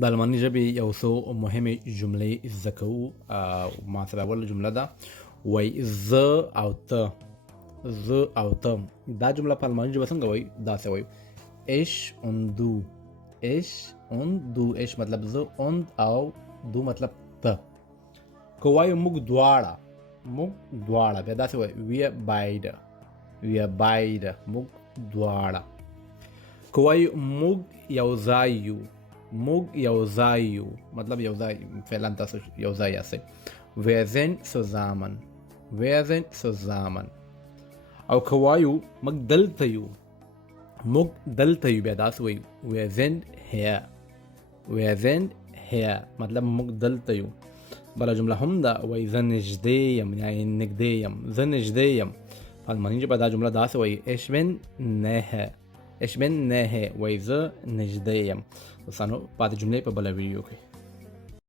د الماني ژبې یو څو مهمې جملې زده کوو. ما سره اوله جمله ده، وای زه او ته. زه او ته دا جمله په الماني ژبه څنګه وای؟ داسې وای ich und du. ich und du. ich مطلب زه، und او du مطلب ته. که وایو موږ دواړه، موږ دواړه بیا داسې وای wir beide. wir beide موږ دواړه. که وایو موږ یو ځای یو، موږ یو ځای یو مطلب یو ځای، فعلا تاسو یو ځای یاستئ. wir sind zusammen. wir sind zusammen. او که وایو موږ دلته یو، موږ دلته یو بیا داسې وایو wir sind hier. wir sind hier مطلب موږ دلته یو. بله جمله هم ده، وایي زه نږدې یم، یعنې نږدې یم، زه نږدې یم. په الماني ژبه دا جمله داسې وایي ich bin nahe. ich bin nahe وایي زه نږدې یم. دوستانو پاتې جملې په بله ویډیو کې.